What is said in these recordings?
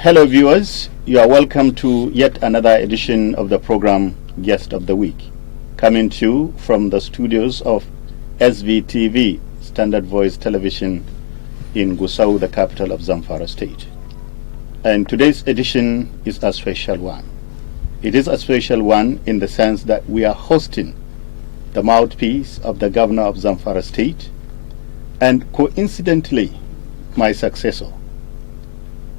Hello viewers, you are welcome to yet another edition of the program Guest of the Week, coming to you from the studios of SVTV, Standard Voice Television in Gusau, the capital of Zamfara State. And today's edition is a special one. It is a special one in the sense that we are hosting the mouthpiece of the governor of Zamfara State and coincidentally my successor.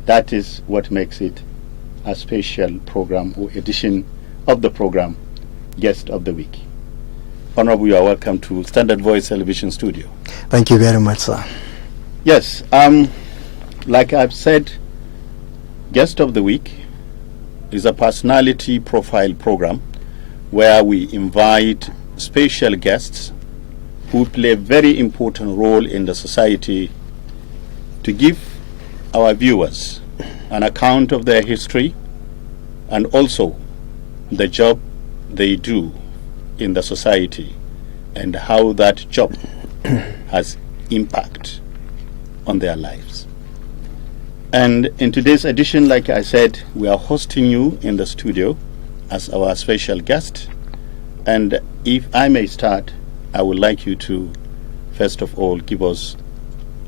That is what makes it a special program or edition of the program Guest of the Week. Honorable, you are welcome to Standard Voice Television Studio. Thank you very much, sir. Yes, like I've said, Guest of the Week is a personality profile program where we invite special guests who play a very important role in the society to give our viewers an account of their history and also the job they do in the society and how that job has impact on their lives. And in today's edition, like I said, we are hosting you in the studio as our special guest. And if I may start, I would like you to, first of all, give us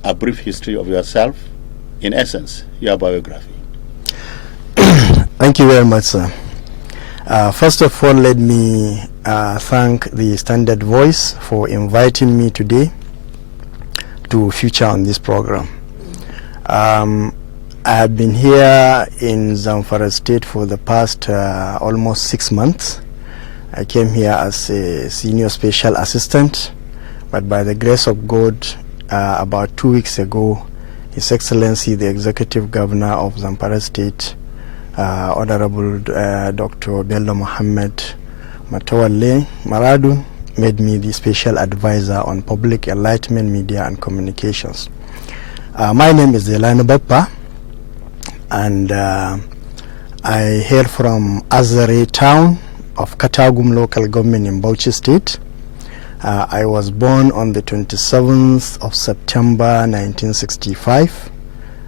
a brief history of yourself. In essence, your biography. Thank you very much, sir. First of all, let me thank the Standard Voice for inviting me today to feature on this program. I have been here in Zamfara State for the past almost 6 months. I came here as a senior special assistant, but by the grace of God, about 2 weeks ago, His Excellency, the Executive Governor of Zamfara State, Honorable Dr. Bello Mohammed Matawalle Maradu, made me the Special Advisor on Public Enlightenment, Media and Communications. My name is Delano Bappa, and I hail from Azare town of Katagum local government in Bauchi State. I was born on the 27th of September 1965.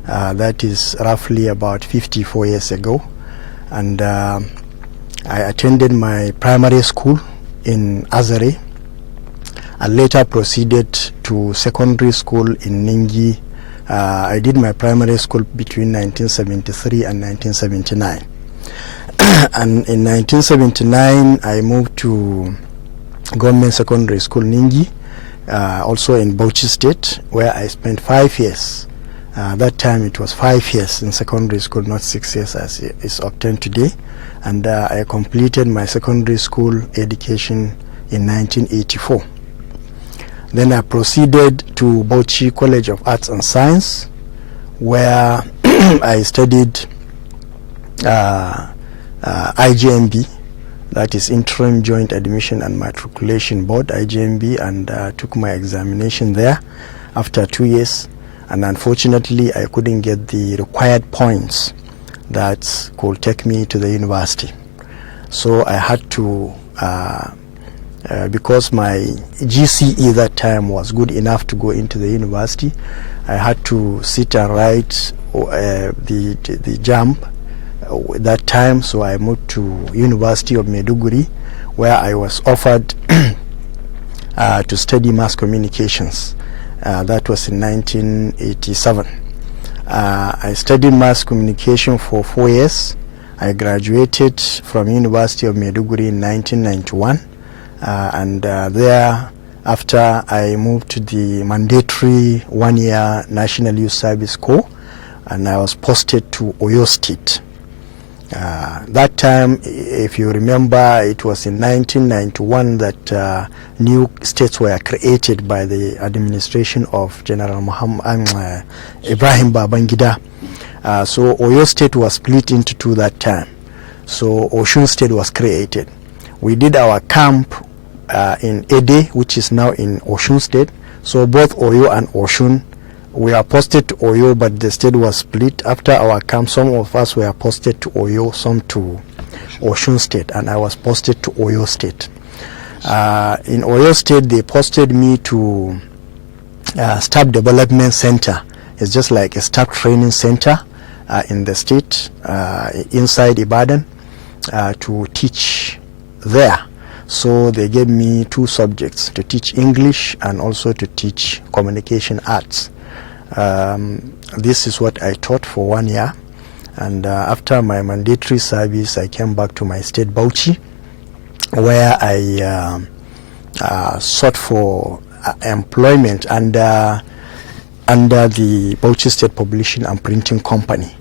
That is roughly about 54 years ago. And I attended my primary school in Azare and later proceeded to secondary school in Ningi. I did my primary school between 1973 and 1979. And in 1979, I moved to Government Secondary School Ningi, also in Bauchi State, where I spent 5 years. That time it was 5 years in secondary school, not 6 years as is obtained today. And I completed my secondary school education in 1984. Then I proceeded to Bauchi College of Arts and Science, where I studied IJMB, that is Interim Joint Admission and Matriculation Board, IJMB, and took my examination there after 2 years. And unfortunately, I couldn't get the required points that could take me to the university. So I had to, because my GCE that time was good enough to go into the university, I had to sit and write the jump that time. So I moved to University of Maiduguri, where I was offered to study mass communications. That was in 1987. I studied mass communication for 4 years. I graduated from University of Maiduguri in 1991, and thereafter I moved to the mandatory 1-year National Youth Service Corps, and I was posted to Oyo State. That time, if you remember, it was in 1991 that new states were created by the administration of General Ibrahim Babangida. So Oyo State was split into two that time. So Osun State was created. We did our camp in Ede, which is now in Osun State. So both Oyo and Osun, we are posted to Oyo, but the state was split. After our camp, some of us were posted to Oyo, some to Osun State, and I was posted to Oyo State. In Oyo State, they posted me to Staff Development Center. It's just like a staff training center in the state, inside Ibadan, to teach there. So they gave me 2 subjects, to teach English and also to teach communication arts. This is what I taught for 1 year. And after my mandatory service, I came back to my state, Bauchi, where I sought for employment under the Bauchi State Publishing and Printing Company,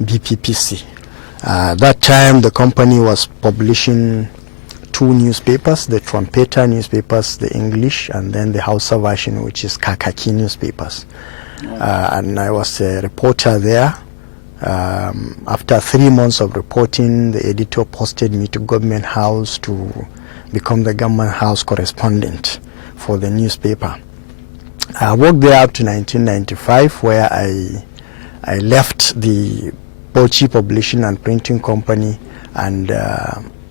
BPPC. That time the company was publishing 2 newspapers, the Trumpeter newspapers, the English, and then the Hausa version, which is Kakaki newspapers. And I was a reporter there. After 3 months of reporting, the editor posted me to Government House to become the Government House correspondent for the newspaper. I worked there up to 1995, where I left the Bauchi Publishing and Printing Company and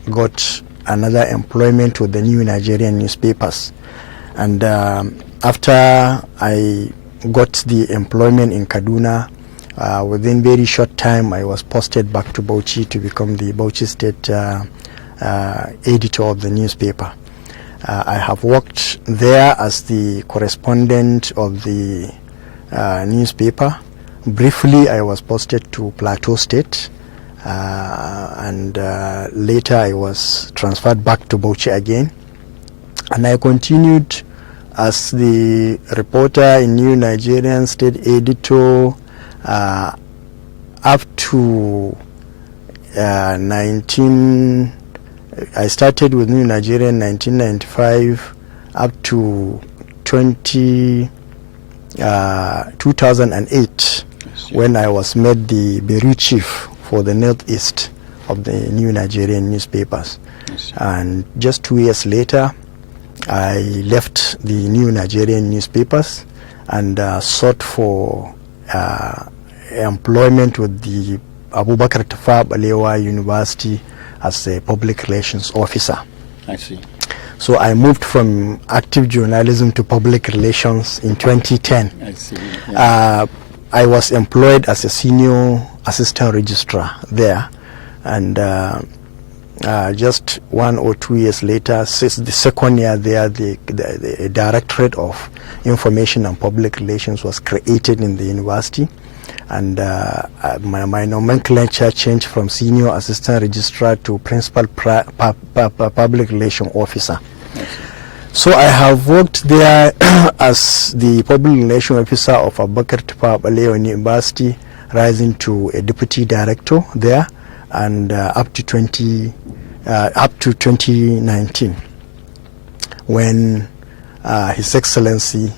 got another employment with the New Nigerian newspapers. And after I got the employment in Kaduna, within very short time I was posted back to Bauchi to become the Bauchi State editor of the newspaper. I have worked there as the correspondent of the newspaper. Briefly, I was posted to Plateau State, and later I was transferred back to Bauchi again. And I continued as the reporter in New Nigerian State editor up to I started with New Nigerian 1995 up to 2008, when I was made the bureau chief for the northeast of the New Nigerian newspapers. And just 2 years later, I left the New Nigerian newspapers and sought for employment with the Abubakar Tafawa Balewa University as a public relations officer. I see. So I moved from active journalism to public relations in 2010. I see. Yeah. I was employed as a senior assistant registrar there, and just 1 or 2 years later, since the second year there, the Directorate of Information and Public Relations was created in the university, and my nomenclature changed from senior assistant registrar to principal public relation officer. So I have worked there as the public relation officer of Abubakar Tafawa Balewa University, rising to a deputy director there, and up to 2019, when His Excellency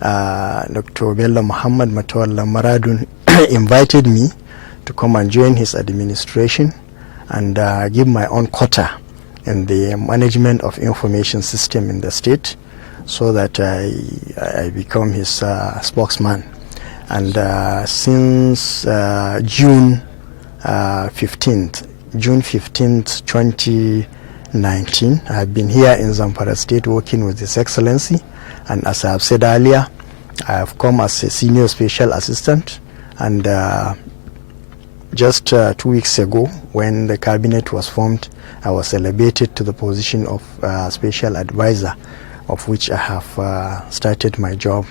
Dr. Bello Muhammad Matawalla Maradun invited me to come and join his administration and give my own quota in the management of information system in the state, so that I become his spokesman. And since June 15th, 2019, I have been here in Zamfara State working with His Excellency, and as I have said earlier, I have come as a senior special assistant, and just 2 weeks ago, when the cabinet was formed, I was elevated to the position of special advisor, of which I have started my job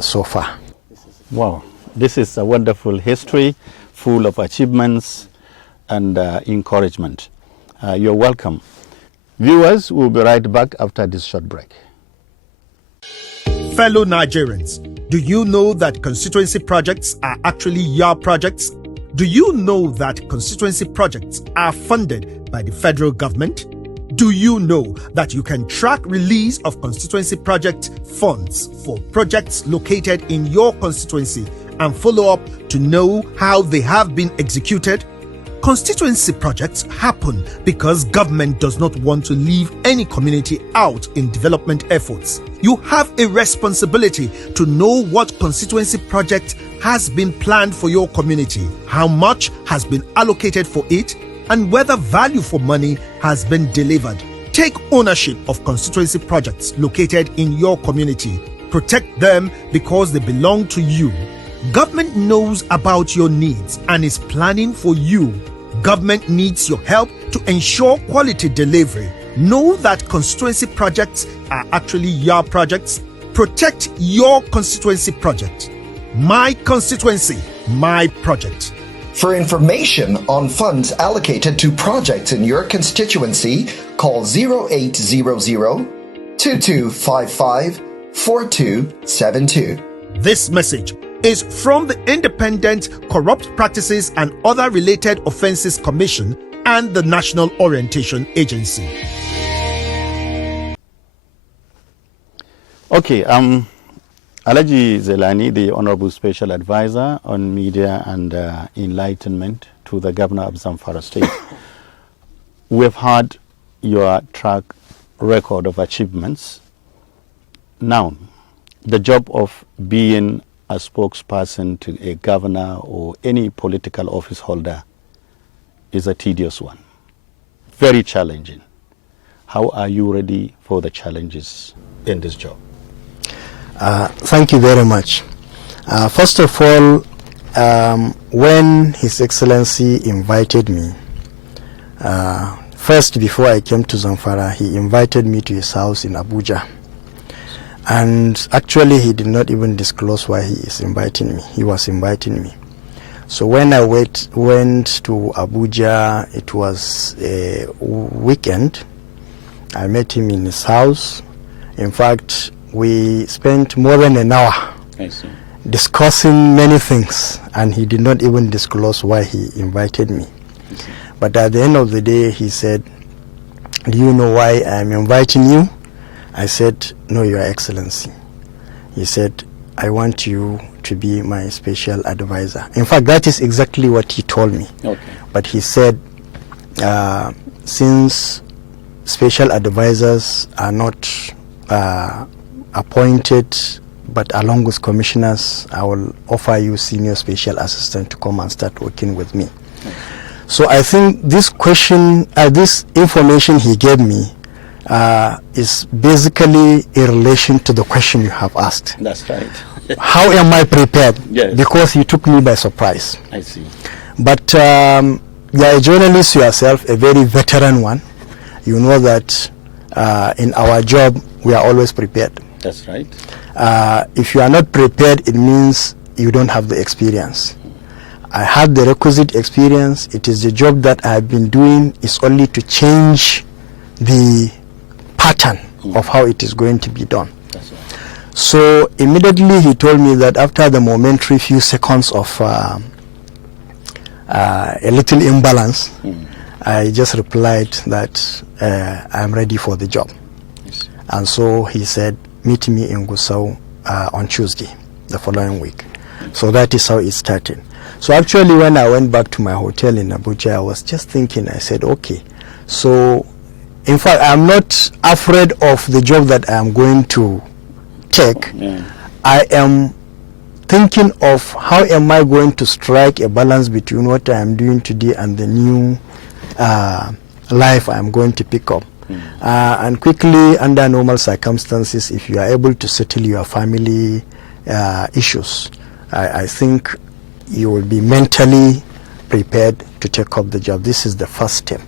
so far. Wow, this is a wonderful history, full of achievements and encouragement. You're welcome. Viewers, we'll be right back after this short break. Fellow Nigerians, do you know that constituency projects are actually your projects? Do you know that constituency projects are funded by the federal government? Do you know that you can track release of constituency project funds for projects located in your constituency and follow up to know how they have been executed? Constituency projects happen because government does not want to leave any community out in development efforts. You have a responsibility to know what constituency project has been planned for your community, how much has been allocated for it, and whether value for money has been delivered. Take ownership of constituency projects located in your community. Protect them because they belong to you. Government knows about your needs and is planning for you. Government needs your help to ensure quality delivery. Know that constituency projects are actually your projects. Protect your constituency project. My constituency, my project. For information on funds allocated to projects in your constituency, call 0800 2255 4272. This message is from the Independent Corrupt Practices and Other Related Offences Commission and the National Orientation Agency. Okay, Alaji Zelani, the Honorable Special Advisor on Media and Enlightenment to the Governor of Zamfara State. We've had your track record of achievements. Now, the job of being a spokesperson to a governor or any political office holder is a tedious one, very challenging. How are you ready for the challenges in this job? Thank you very much. First of all, when His Excellency invited me, first before I came to Zamfara, he invited me to his house in Abuja. And actually, he did not even disclose why he is inviting me. He was inviting me. So when I went to Abuja, it was a weekend. I met him in his house. In fact, we spent more than an hour discussing many things, and he did not even disclose why he invited me. But at the end of the day, he said, "Do you know why I'm inviting you?" I said, "No, Your Excellency." He said, "I want you to be my special advisor." In fact, that is exactly what he told me. Okay. But he said, since special advisors are not appointed, but along with commissioners, I will offer you senior special assistant to come and start working with me. Okay. So I think this question, this information he gave me is basically in relation to the question you have asked. That's right. How am I prepared? Yes. Because he took me by surprise. I see. But you are a journalist yourself, a very veteran one. You know that in our job, we are always prepared. That's right. If you are not prepared, it means you don't have the experience. I had the requisite experience. It is the job that I have been doing. It's only to change the pattern of how it is going to be done. That's right. So immediately he told me that after the momentary few seconds of a little imbalance, I just replied that I'm ready for the job. Yes. And so he said, meet me in Gusau on Tuesday, the following week. So that is how it started. So actually when I went back to my hotel in Abuja, I was just thinking, I said, okay, so in fact, I'm not afraid of the job that I am going to take. Yeah. I am thinking of how am I going to strike a balance between what I am doing today and the new life I am going to pick up. And quickly, under normal circumstances, if you are able to settle your family issues, I think you will be mentally prepared to take up the job. This is the first step.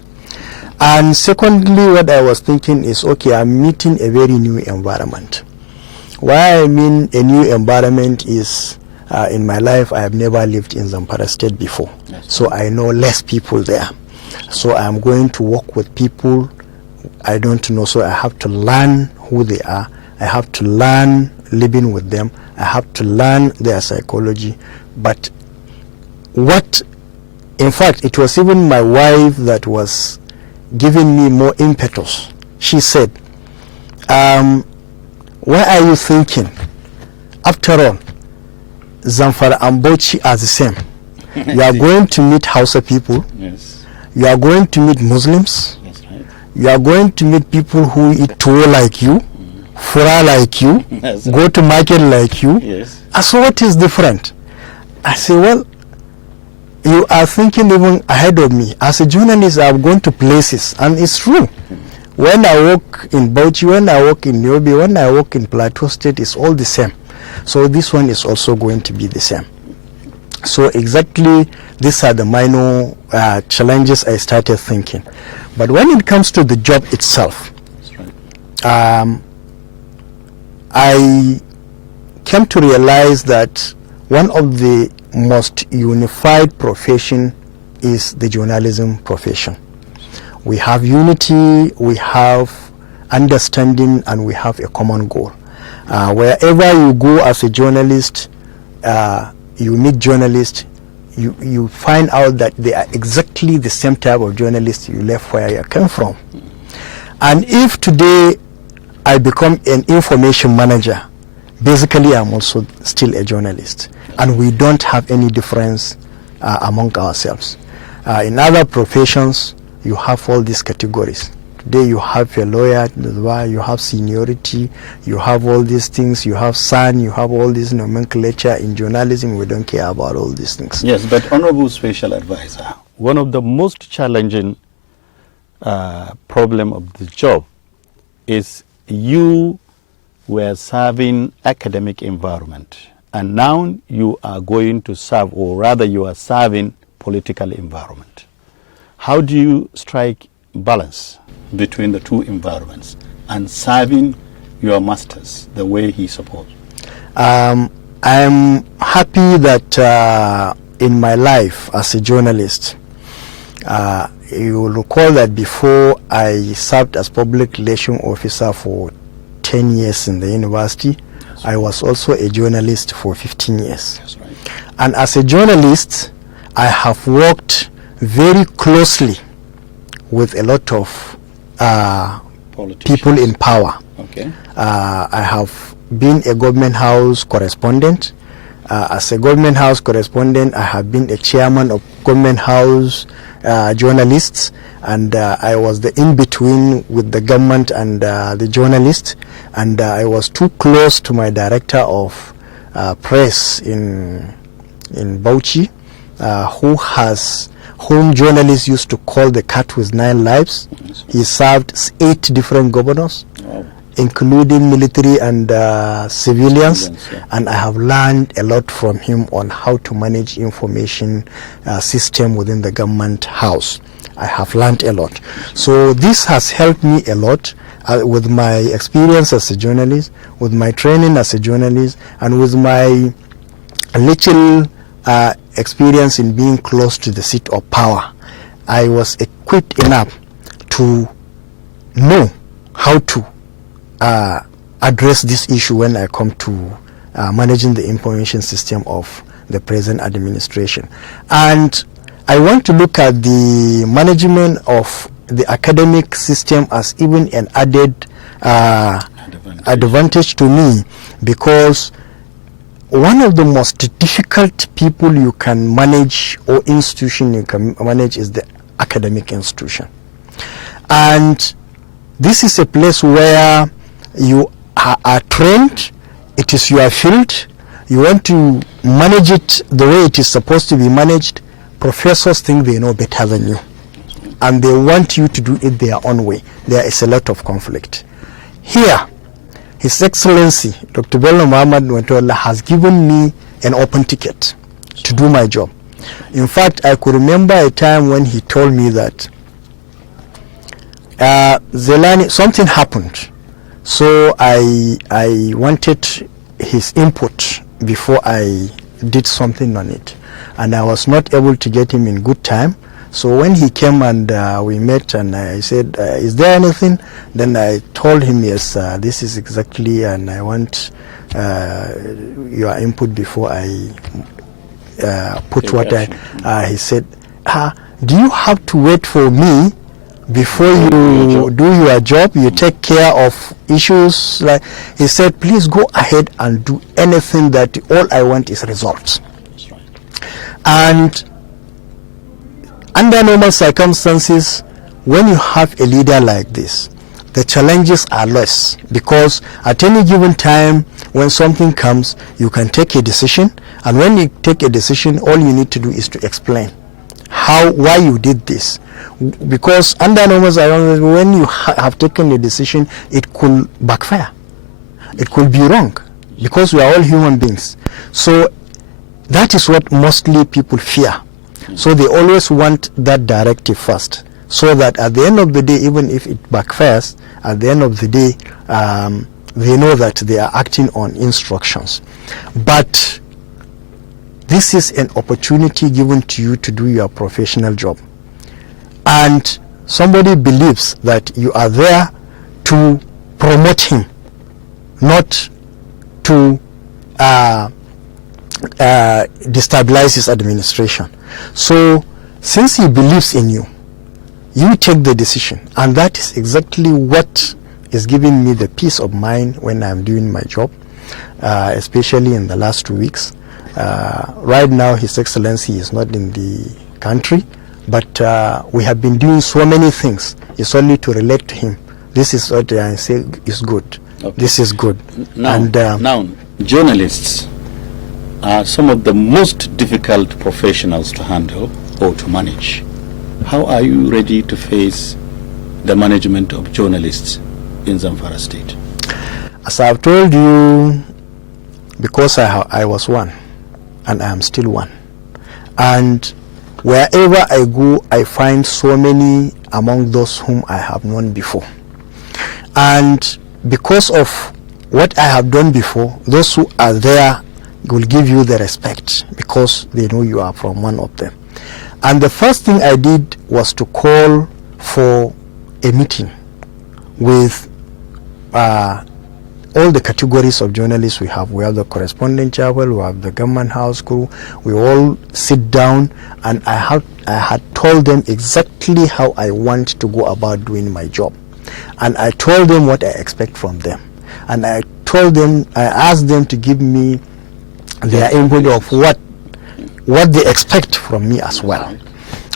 And secondly, what I was thinking is, okay, I'm meeting a very new environment. Why I mean a new environment is, in my life, I have never lived in Zamfara State before. Yes. So I know less people there. So I'm going to work with people I don't know. So I have to learn who they are. I have to learn living with them. I have to learn their psychology. But in fact, it was even my wife that was giving me more impetus. She said, what are you thinking? After all, Zamfara and Bauchi are the same. You are going to meet Hausa people. Yes. You are going to meet Muslims. That's right. You are going to meet people who eat tuwo like you, fura like you, go to market like you. Yes. So what is different? I say, well, you are thinking even ahead of me. As a journalist, I've gone to places, and it's true. When I work in Bauchi, when I work in Niobe, when I work in Plateau State, it's all the same. So this one is also going to be the same. So exactly these are the minor challenges I started thinking. But when it comes to the job itself, I came to realize that one of the most unified profession is the journalism profession. We have unity, we have understanding, and we have a common goal. Wherever you go as a journalist, you meet journalists, you find out that they are exactly the same type of journalists you left where you came from. And if today I become an information manager, basically I'm also still a journalist, and we don't have any difference among ourselves. In other professions, you have all these categories. Today you have a lawyer, you have seniority, you have all these things, you have son, you have all this nomenclature. In journalism, we don't care about all these things. Yes, but Honorable Special Advisor, one of the most challenging problem of the job is you were serving academic environment, and now you are going to serve, or rather you are serving political environment. How do you strike balance between the two environments and serving your masters the way he supposed? I'm happy that in my life as a journalist, you will recall that before I served as public relations officer for 10 years in the university, I was also a journalist for 15 years. That's right. And as a journalist, I have worked very closely with a lot of people in power. Okay. I have been a government house correspondent. As a government house correspondent, I have been a chairman of government house journalists, and I was the in-between with the government and the journalists, and I was too close to my director of press in Bauchi, whom journalists used to call the cat with 9 lives. He served 8 different governors, including military and civilians, and I have learned a lot from him on how to manage information system within the government house. I have learned a lot. So this has helped me a lot with my experience as a journalist, with my training as a journalist, and with my little experience in being close to the seat of power. I was equipped enough to know how to address this issue when I come to managing the information system of the present administration. And I want to look at the management of the academic system as even an added advantage to me, because one of the most difficult people you can manage or institution you can manage is the academic institution. And this is a place where you are trained, it is your field, you want to manage it the way it is supposed to be managed. Professors think they know better than you, and they want you to do it their own way. There is a lot of conflict. Here, His Excellency, Dr. Bello Muhammad Nwetola, has given me an open ticket to do my job. In fact, I could remember a time when he told me that Zelani, something happened, so I wanted his input before I did something on it, and I was not able to get him in good time. So when he came and we met, and I said, is there anything? Then I told him, yes, this is exactly, and I want your input before I put what he said, do you have to wait for me before you do your job? You take care of issues. Like he said, please go ahead and do anything. That all I want is results. That's right. And under normal circumstances, when you have a leader like this, the challenges are less, because at any given time when something comes, you can take a decision, and when you take a decision, all you need to do is to explain why you did this. Because under normal circumstances, when you have taken a decision, it could backfire, it could be wrong, because we are all human beings. So That is what mostly people fear. So they always want that directive first, so that at the end of the day, even if it backfires, at the end of the day, they know that they are acting on instructions. But this is an opportunity given to you to do your professional job. And somebody believes that you are there to promote him, not to destabilize his administration. So since he believes in you, you take the decision, and that is exactly what is giving me the peace of mind when I'm doing my job, especially in the last 2 weeks. Right now, His Excellency is not in the country, but we have been doing so many things. It's only to relate to him. This is what I say is good. Okay. This is good. Now, journalists are some of the most difficult professionals to handle or to manage. How are you ready to face the management of journalists in Zamfara State? As I've told you, because I was one, and I am still one. And wherever I go, I find so many among those whom I have known before. And because of what I have done before, those who are there will give you the respect because they know you are from one of them. And the first thing I did was to call for a meeting with all the categories of journalists we have. We have the correspondent chapel, we have the government house crew. We all sit down, and I had told them exactly how I want to go about doing my job. And I told them what I expect from them. And I asked them to give me their input of what they expect from me as well.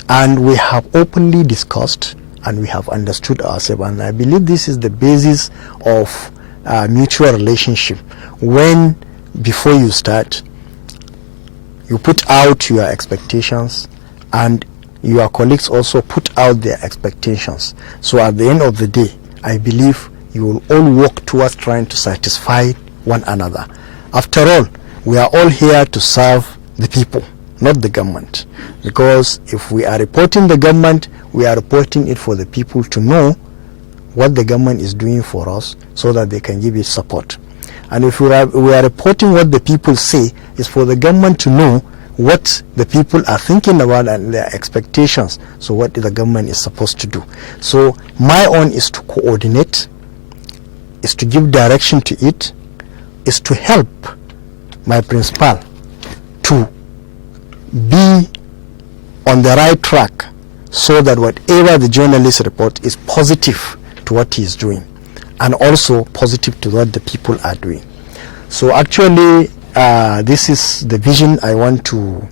And we have openly discussed, and we have understood ourselves. And I believe this is the basis of mutual relationship. When before you start, you put out your expectations, and your colleagues also put out their expectations. So at the end of the day, I believe you will all work towards trying to satisfy one another. After all, we are all here to serve the people, not the government. Because if we are reporting the government, we are reporting it for the people to know what the government is doing for us, so that they can give it support. And if we are reporting what the people say, is for the government to know what the people are thinking about and their expectations, so what the government is supposed to do. So my own is to coordinate, is to give direction to it, is to help my principal to be on the right track, so that whatever the journalist report is positive to what he is doing, and also positive to what the people are doing. So actually, this is the vision I want to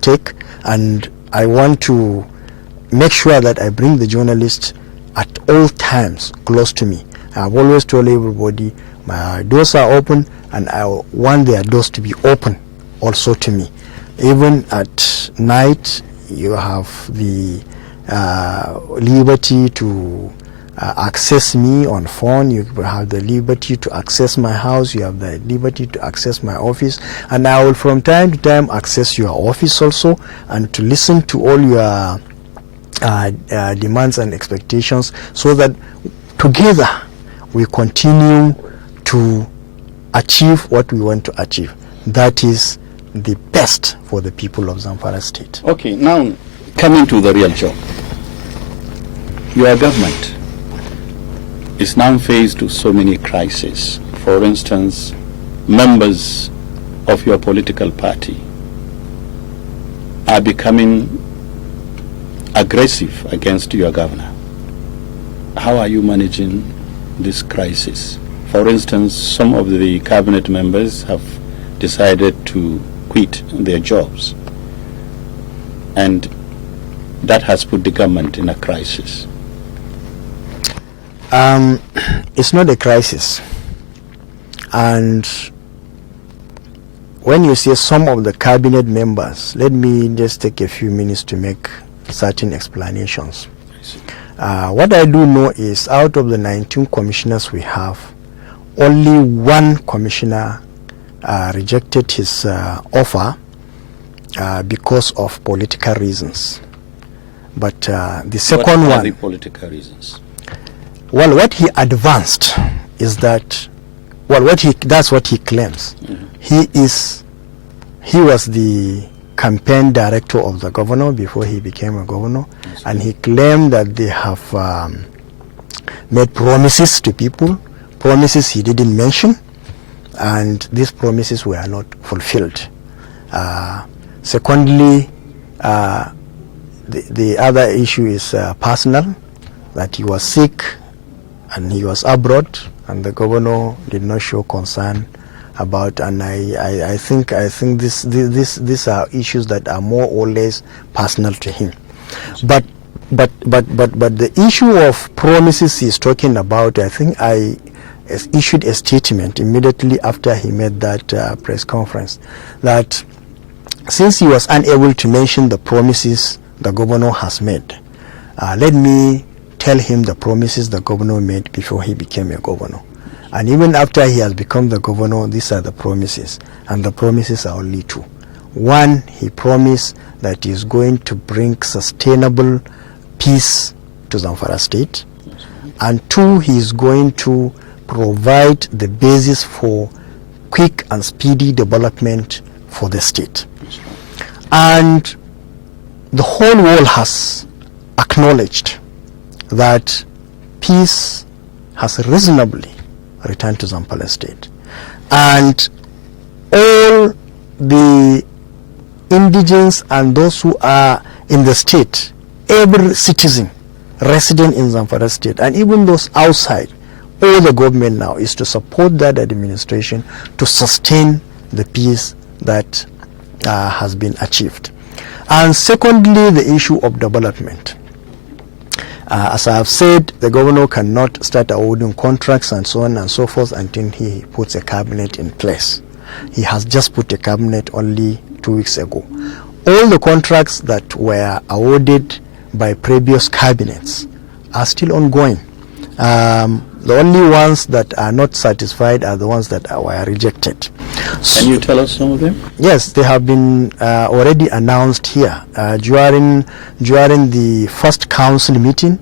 take, and I want to make sure that I bring the journalists at all times close to me. I've always told everybody my doors are open, and I want their doors to be open also to me. Even at night, you have the liberty to access me on phone. You have the liberty to access my house. You have the liberty to access my office, and I will from time to time access your office also, and to listen to all your demands and expectations, so that together we continue to achieve what we want to achieve. That is the best for the people of Zamfara State. Okay, now coming to the real job. Your government is now faced with so many crises. For instance, members of your political party are becoming aggressive against your governor. How are you managing this crisis? For instance, some of the cabinet members have decided to quit their jobs, and that has put the government in a crisis. It's not a crisis. And when you say some of the cabinet members, let me just take a few minutes to make certain explanations. What I do know is, out of the 19 commissioners we have, only one commissioner rejected his offer because of political reasons. But the second what one, are the political reasons? well, what he advanced is that, well, that's what he claims. He was the campaign director of the governor before he became a governor, and he claimed that they have made promises to people, promises he didn't mention, and these promises were not fulfilled. Secondly, the other issue is personal, that he was sick and he was abroad, and the governor did not show concern about. And I think these are issues that are more or less personal to him. But the issue of promises he's talking about, I think I issued a statement immediately after he made that press conference, that since he was unable to mention the promises the governor has made, let me tell him the promises the governor made before he became a governor. And even after he has become the governor, these are the promises. And the promises are only two. One, he promised that he is going to bring sustainable peace to Zamfara State. And two, he is going to provide the basis for quick and speedy development for the state. And the whole world has acknowledged that peace has reasonably returned to Zamfara State. And all the indigents and those who are in the state, every citizen resident in Zamfara State, and even those outside, all the government now is to support that administration to sustain the peace that has been achieved. And secondly, the issue of development. As I have said, the governor cannot start awarding contracts and so on and so forth until he puts a cabinet in place. He has just put a cabinet only 2 weeks ago. All the contracts that were awarded by previous cabinets are still ongoing. The only ones that are not satisfied are the ones that were rejected. Can you tell us some of them? Yes, they have been already announced here during the first council meeting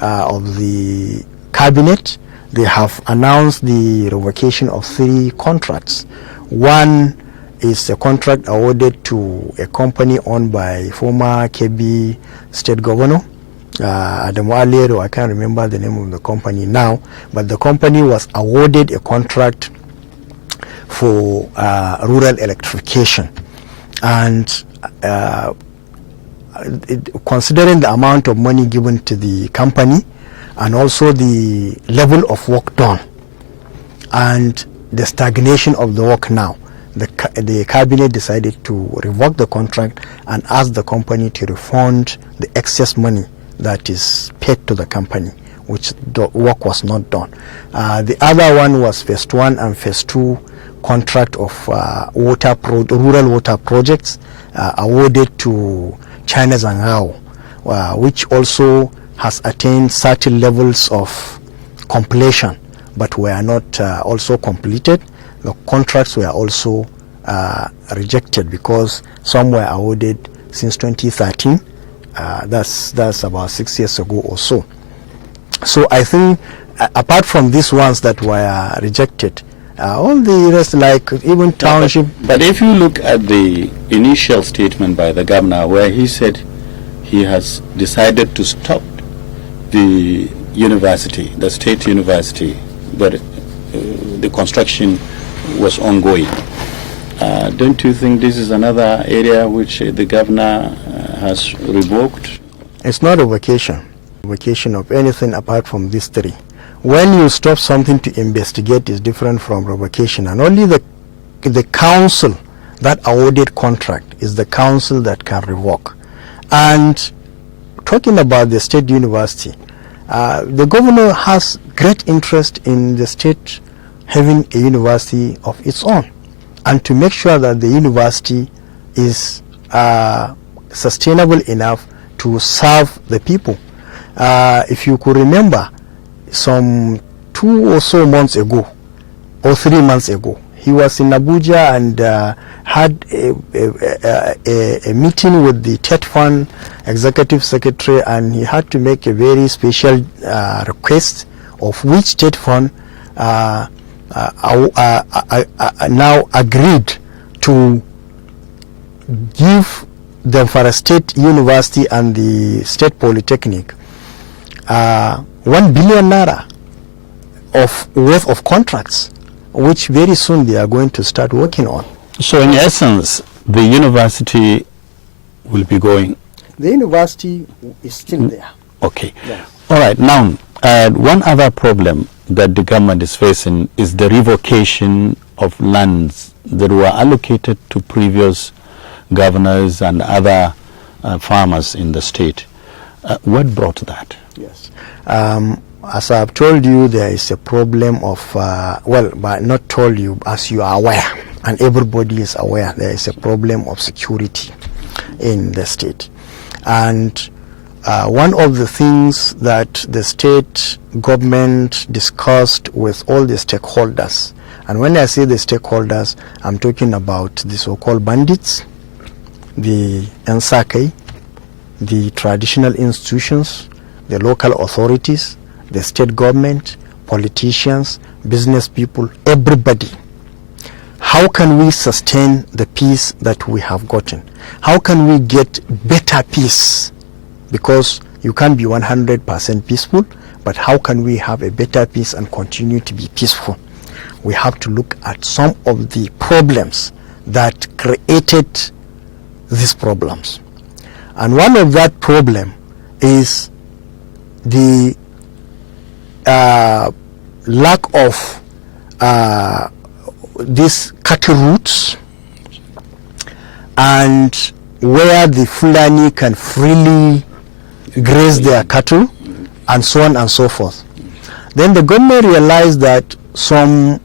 of the cabinet. They have announced the revocation of 3 contracts. One is a contract awarded to a company owned by former KB State Governor Adamu Aliero. I can't remember the name of the company now, but the company was awarded a contract for rural electrification, and considering the amount of money given to the company and also the level of work done and the stagnation of the work now, the cabinet decided to revoke the contract and ask the company to refund the excess money that is paid to the company, which the work was not done. The other one was phase 1 and phase 2 contract of rural water projects awarded to China Zhangao, which also has attained certain levels of completion but were not also completed. The contracts were also rejected because some were awarded since 2013. That's about 6 years ago or so. So I think apart from these ones that were rejected, all the rest, like even township. But if you look at the initial statement by the governor, where he said he has decided to stop the university, the state university, but the construction was ongoing. Don't you think this is another area which the governor has revoked? It's not a vacation of anything apart from these 3. When you stop something to investigate is different from revocation, and only the council that awarded contract is the council that can revoke. And talking about the state university, the governor has great interest in the state having a university of its own, and to make sure that the university is sustainable enough to serve the people. If you could remember, some 2 or so months ago, or 3 months ago, he was in Abuja and had a meeting with the TED Fund executive secretary, and he had to make a very special request, of which TED Fund now agreed to give the Zamfara State University and the State Polytechnic 1 billion naira worth of contracts, which very soon they are going to start working on. So in essence, the university will be going. The university is still there. Okay. Yes. All right. Now, one other problem that the government is facing is the revocation of lands that were allocated to previous governors and other farmers in the state. What brought that? Yes. As I've told you, there is a problem of, but not told you, as you are aware, and everybody is aware, there is a problem of security in the state. And one of the things that the state government discussed with all the stakeholders, and when I say the stakeholders, I'm talking about the so-called bandits, the NSAK, the traditional institutions, the local authorities, the state government, politicians, business people, everybody. How can we sustain the peace that we have gotten? How can we get better peace? Because you can't be 100% peaceful, but how can we have a better peace and continue to be peaceful? We have to look at some of the problems that created these problems. And one of that problem is the lack of these cattle routes, and where the Fulani can freely graze their cattle, and so on and so forth. Then the government realized that some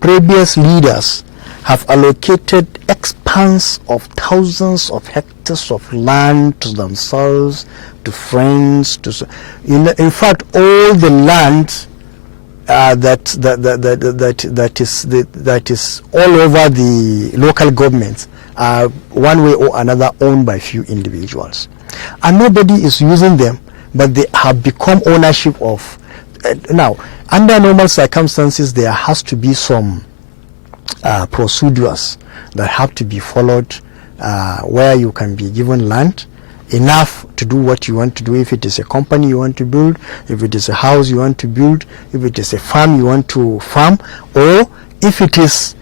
previous leaders have allocated expanse of thousands of hectares of land to themselves, to friends, in fact, all the land that is all over the local governments are one way or another owned by few individuals, and nobody is using them, but they have become ownership of. Now, under normal circumstances, there has to be some procedures that have to be followed, where you can be given land enough to do what you want to do. If it is a company you want to build, if it is a house you want to build, if it is a farm you want to farm, or if it is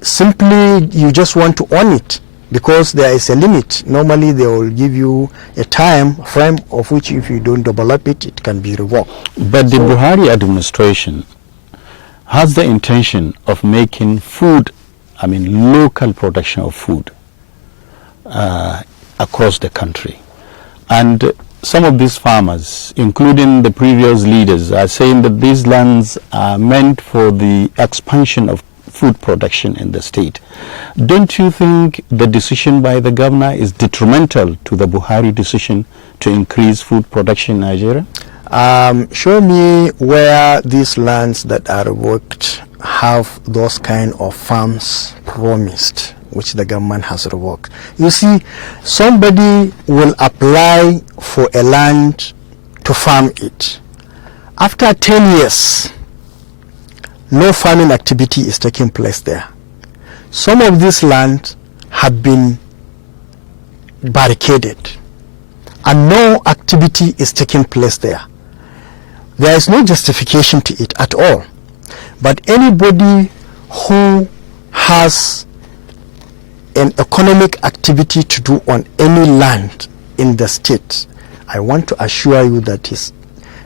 simply you just want to own it, because there is a limit. Normally they will give you a time frame of which if you don't develop it, it can be revoked. But the Buhari administration has the intention of making food, local production of food across the country. And some of these farmers, including the previous leaders, are saying that these lands are meant for the expansion of food production in the state. Don't you think the decision by the governor is detrimental to the Buhari decision to increase food production in Nigeria? Show me where these lands that are revoked have those kind of farms promised, which the government has revoked. You see, somebody will apply for a land to farm it. After 10 years, no farming activity is taking place there. Some of this land have been barricaded and no activity is taking place there. There is no justification to it at all. But anybody who has an economic activity to do on any land in the state, I want to assure you that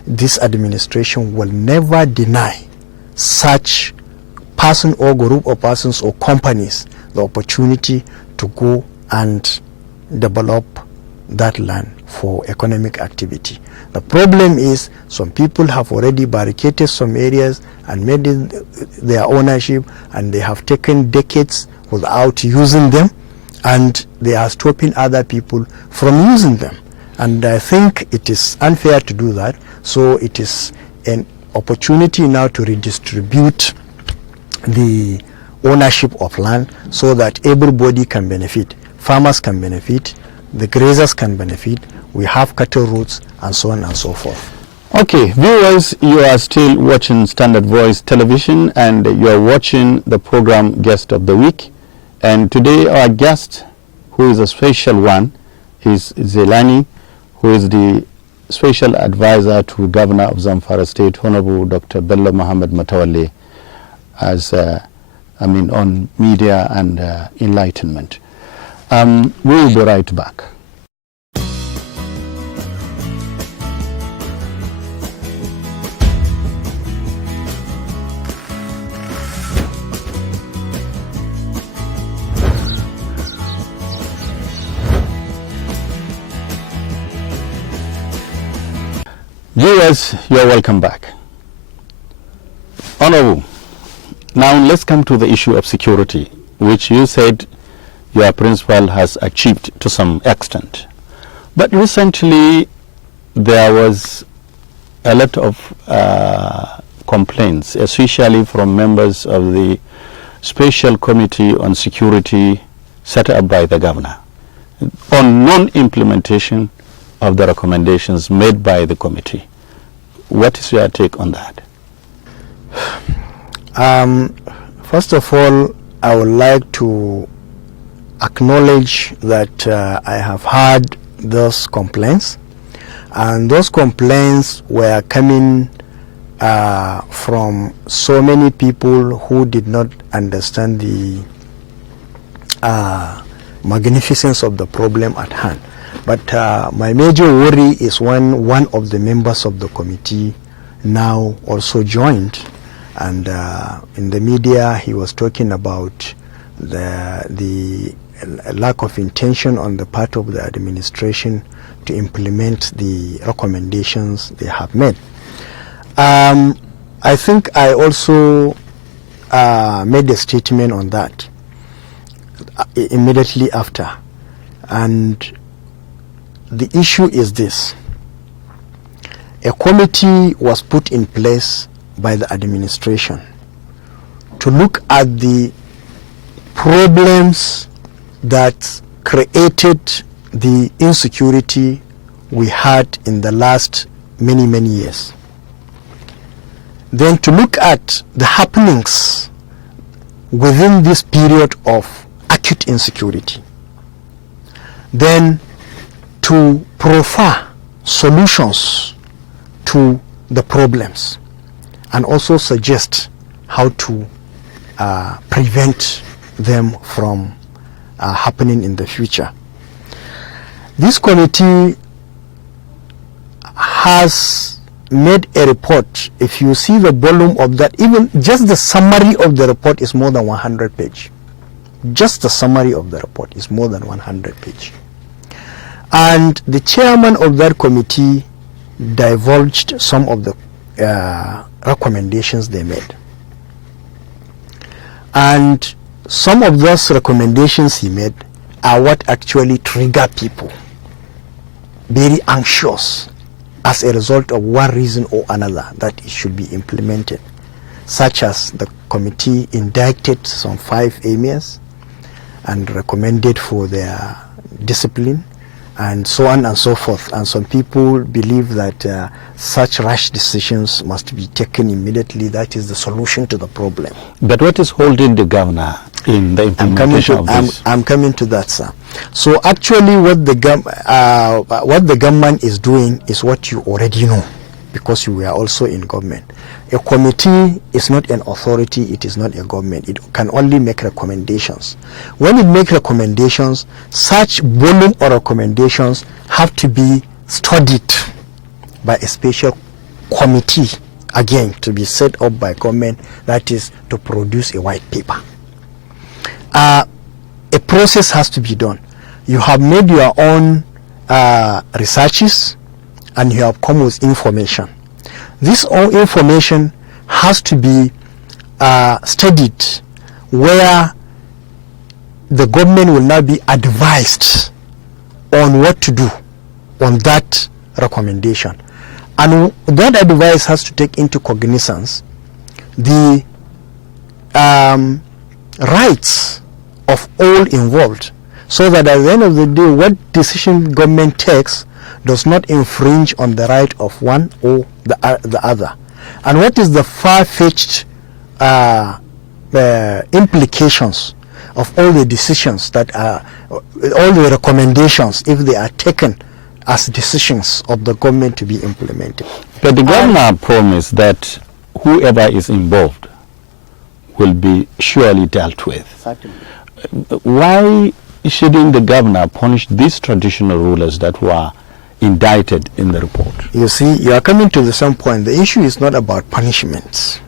this administration will never deny such person or group of persons or companies the opportunity to go and develop that land for economic activity. The problem is some people have already barricaded some areas and made it their ownership, and they have taken decades without using them, and they are stopping other people from using them. And I think it is unfair to do that. So it is an opportunity now to redistribute the ownership of land so that everybody can benefit. Farmers can benefit, the grazers can benefit, we have cattle routes, and so on and so forth. Okay, viewers, you are still watching Standard Voice Television and you are watching the program Guest of the Week. And today our guest, who is a special one, is Zelani, who is the Special Advisor to Governor of Zamfara State, Honorable Dr. Bello Muhammad Matawalle, as on media and enlightenment. We will be right back. Viewers, you are welcome back. Honorable, now let's come to the issue of security, which you said your principal has achieved to some extent. But recently there was a lot of complaints, especially from members of the Special Committee on Security set up by the governor on non-implementation of the recommendations made by the committee. What is your take on that? First of all, I would like to acknowledge that I have heard those complaints, and those complaints were coming from so many people who did not understand the magnificence of the problem at hand. But my major worry is when one of the members of the committee now also joined, and in the media he was talking about the lack of intention on the part of the administration to implement the recommendations they have made. I think I also made a statement on that immediately after, and the issue is this: a committee was put in place by the administration to look at the problems that created the insecurity we had in the last many years. Then to look at the happenings within this period of acute insecurity. Then to proffer solutions to the problems, and also suggest how to prevent them from happening in the future. This committee has made a report. If you see the volume of that, even just the summary of the report is more than 100 pages. Just the summary of the report is more than 100 pages. And the chairman of that committee divulged some of the recommendations they made. And some of those recommendations he made are what actually trigger people very anxious as a result of one reason or another that it should be implemented, such as the committee indicted some 5 emirs and recommended for their discipline, and so on and so forth. And some people believe that such rash decisions must be taken immediately. That is the solution to the problem. But what is holding the governor in the implementation of this? I'm coming to that, sir. So actually what the government is doing is what you already know, because you were also in government. A committee is not an authority, it is not a government. It can only make recommendations. When it makes recommendations, such volume of recommendations have to be studied by a special committee, again, to be set up by government, that is to produce a white paper. A process has to be done. You have made your own researches and you have come with information. This all information has to be studied, where the government will now be advised on what to do on that recommendation. And that advice has to take into cognizance the rights of all involved, so that at the end of the day, what decision government takes does not infringe on the right of one or the other. And what is the far-fetched implications of all the decisions that are, all the recommendations, if they are taken as decisions of the government to be implemented. But the governor promised that whoever is involved will be surely dealt with. Exactly. Why shouldn't the governor punish these traditional rulers that were indicted in the report? You see, you are coming to the same point. The issue is not about punishments.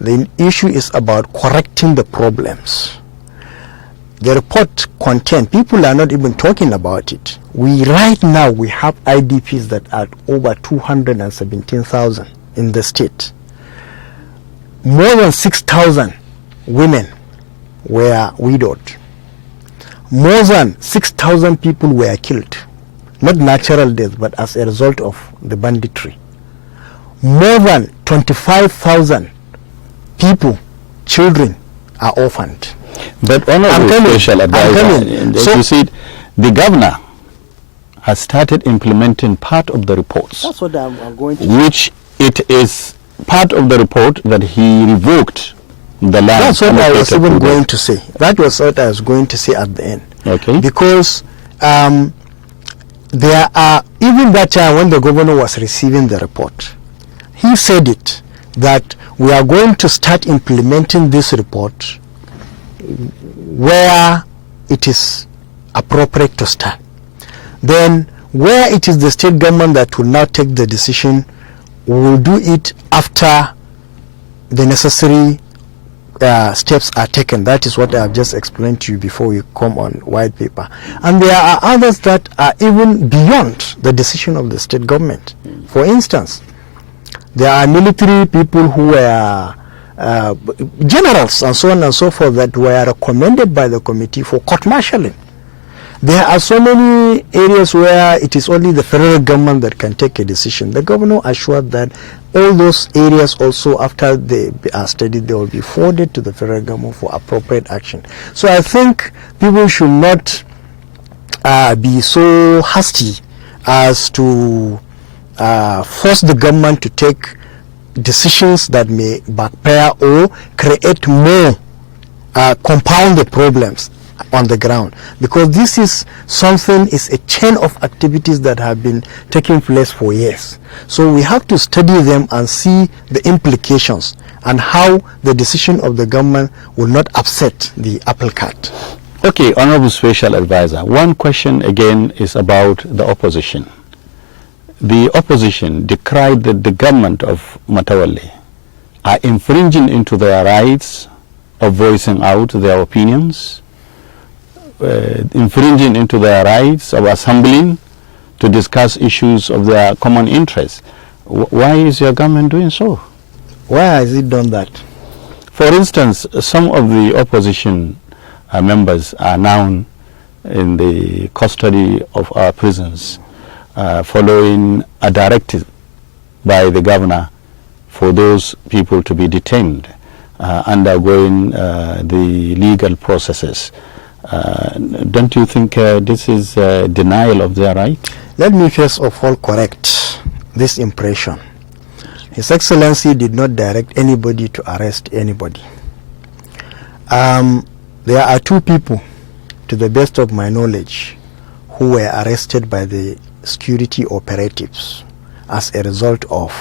The issue is about correcting the problems. The report contained, people are not even talking about it. Right now we have IDPs that are over 217,000 in the state. More than 6,000 women were widowed. More than 6,000 people were killed. Not natural death, but as a result of the banditry. More than 25,000 people, children, are orphaned. But honorable special advisor, So, you see, the governor has started implementing part of the reports. That's what I'm going to which it is part of the report that he revoked the land. That's what I was even going them. to say. That was what I was going to say at the end. Okay. Because there are, even that time when the governor was receiving the report, he said it, that we are going to start implementing this report where it is appropriate to start. Then where it is the state government that will now take the decision, we will do it after the necessary steps are taken. That is what I have just explained to you before we come on white paper. And there are others that are even beyond the decision of the state government. For instance, there are military people who were generals and so on and so forth that were recommended by the committee for court-martialing. There are so many areas where it is only the federal government that can take a decision. The governor assured that all those areas also, after they are studied, they will be forwarded to the federal government for appropriate action. So I think people should not be so hasty as to force the government to take decisions that may backfire or create more, compound the problems on the ground, because this is something, is a chain of activities that have been taking place for years. So we have to study them and see the implications and how the decision of the government will not upset the apple cart. Okay, honorable special advisor, one question again is about the opposition. The opposition decried that the government of Matawalli are infringing into their rights of voicing out their opinions, infringing into their rights of assembling to discuss issues of their common interest. Why is your government doing so? Why has it done that? For instance, some of the opposition members are now in the custody of our prisons following a directive by the governor for those people to be detained, undergoing the legal processes. Don't you think this is denial of their right? Let me first of all correct this impression. His Excellency did not direct anybody to arrest anybody. There are two people, to the best of my knowledge, who were arrested by the security operatives as a result of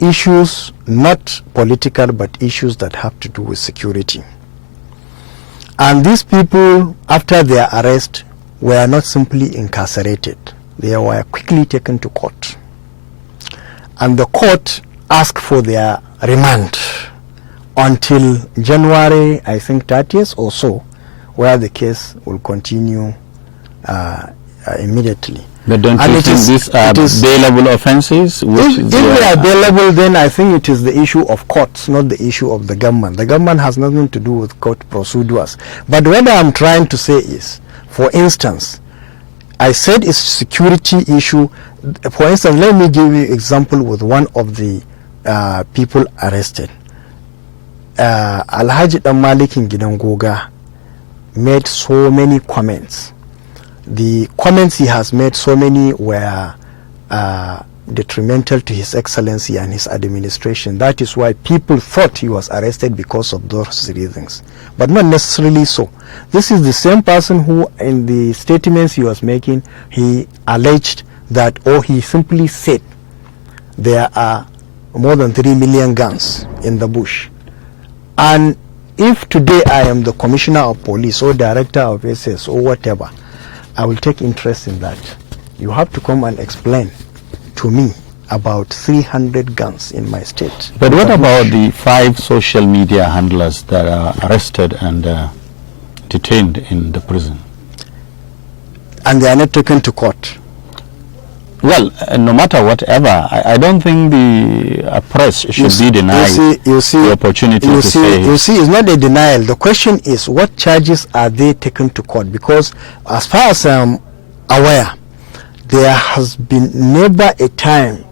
issues, not political, but issues that have to do with security. And these people, after their arrest, were not simply incarcerated. They were quickly taken to court. And the court asked for their remand until January, I think 30th or so, where the case will continue immediately. But don't you think these are bailable offences? If they are bailable, then I think it is the issue of courts, not the issue of the government. The government has nothing to do with court procedures. But what I am trying to say is, for instance, I said it's security issue. For instance, let me give you example with one of the people arrested. Alhaji Dan Malikin Gidan Goga made so many comments. The comments he has made, so many were detrimental to His Excellency and his administration. That is why people thought he was arrested because of those reasons, but not necessarily so. This is the same person who, in the statements he was making, he alleged that, or he simply said, there are more than 3 million guns in the bush. And if today I am the commissioner of police or director of SS or whatever, I will take interest in that. You have to come and explain to me about 300 guns in my state. But what about the 5 social media handlers that are arrested and detained in the prison? And they are not taken to court. Well, no matter whatever, I don't think the press should be denied the opportunity to say. You see, it's not a denial. The question is, what charges are they taken to court? Because as far as I'm aware, there has been never a time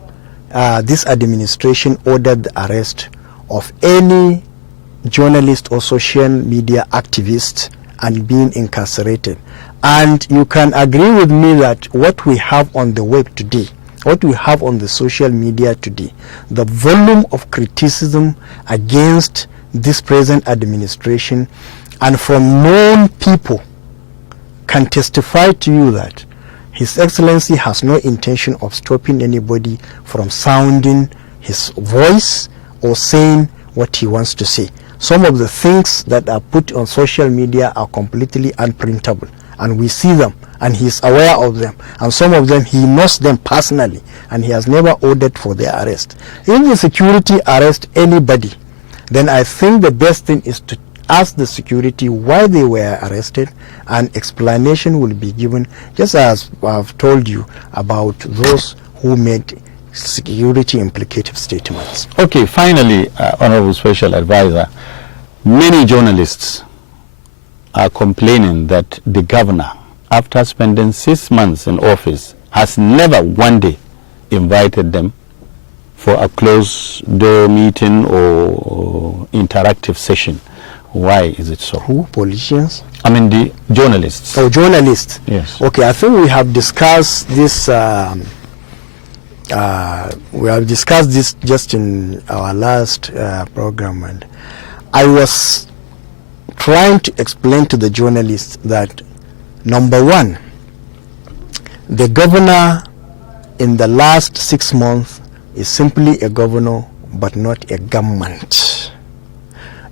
this administration ordered the arrest of any journalist or social media activist and being incarcerated. And you can agree with me that what we have on the web today, what we have on the social media today, the volume of criticism against this present administration and from known people can testify to you that His Excellency has no intention of stopping anybody from sounding his voice or saying what he wants to say. Some of the things that are put on social media are completely unprintable, and we see them, and he is aware of them, and some of them he knows them personally, and he has never ordered for their arrest. If the security arrest anybody, then I think the best thing is to ask the security why they were arrested, and explanation will be given, just as I've told you about those who made security implicative statements. Okay, finally, Honorable Special Advisor, many journalists are complaining that the governor, after spending 6 months in office, has never one day invited them for a closed-door meeting or interactive session. Why is it so? Who? Politicians? I mean the journalists. Oh, journalists. Yes. Okay, I think we have discussed this. Just in our last program, and I was trying to explain to the journalists that, number one, the governor in the last 6 months is simply a governor but not a government.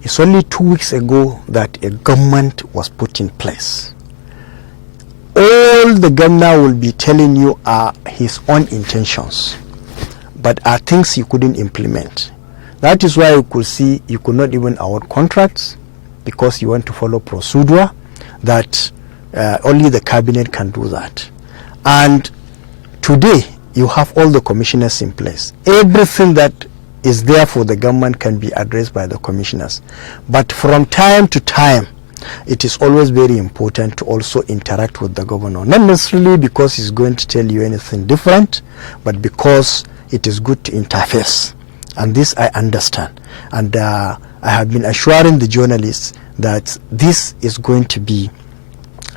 It's only 2 weeks ago that a government was put in place. All the governor will be telling you are his own intentions, but are things he couldn't implement. That is why you could see you could not even award contracts, because you want to follow procedure that only the cabinet can do that. And today you have all the commissioners in place. Everything that is there for the government can be addressed by the commissioners. But from time to time, it is always very important to also interact with the governor. Not necessarily because he's going to tell you anything different, but because it is good to interface. And this I understand. And I have been assuring the journalists that this is going to be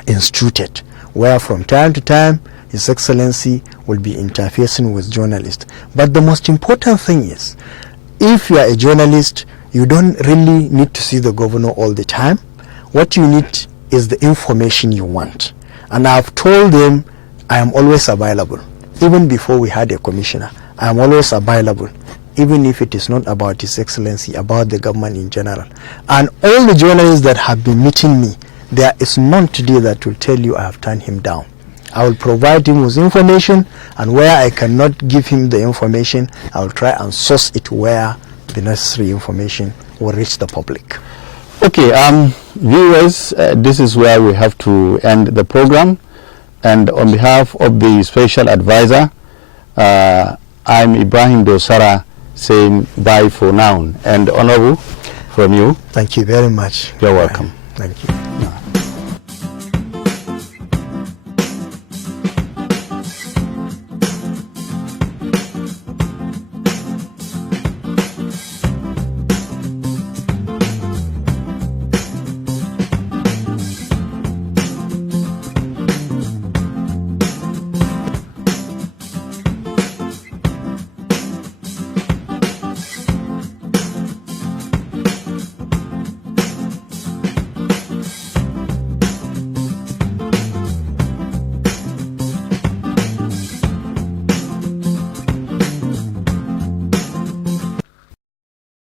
instituted, where from time to time His Excellency will be interfacing with journalists. But the most important thing is, if you are a journalist, you don't really need to see the governor all the time. What you need is the information you want. And I've told them I am always available. Even before we had a commissioner, I am always available, even if it is not about His Excellency, about the government in general. And all the journalists that have been meeting me, there is none today that will tell you I have turned him down. I will provide him with information, and where I cannot give him the information, I will try and source it where the necessary information will reach the public. Okay, viewers, this is where we have to end the program. And on behalf of the Special Advisor, I'm Ibrahim Dosara saying bye for now. And Honorable, from you. Thank you very much. You're welcome. Thank you.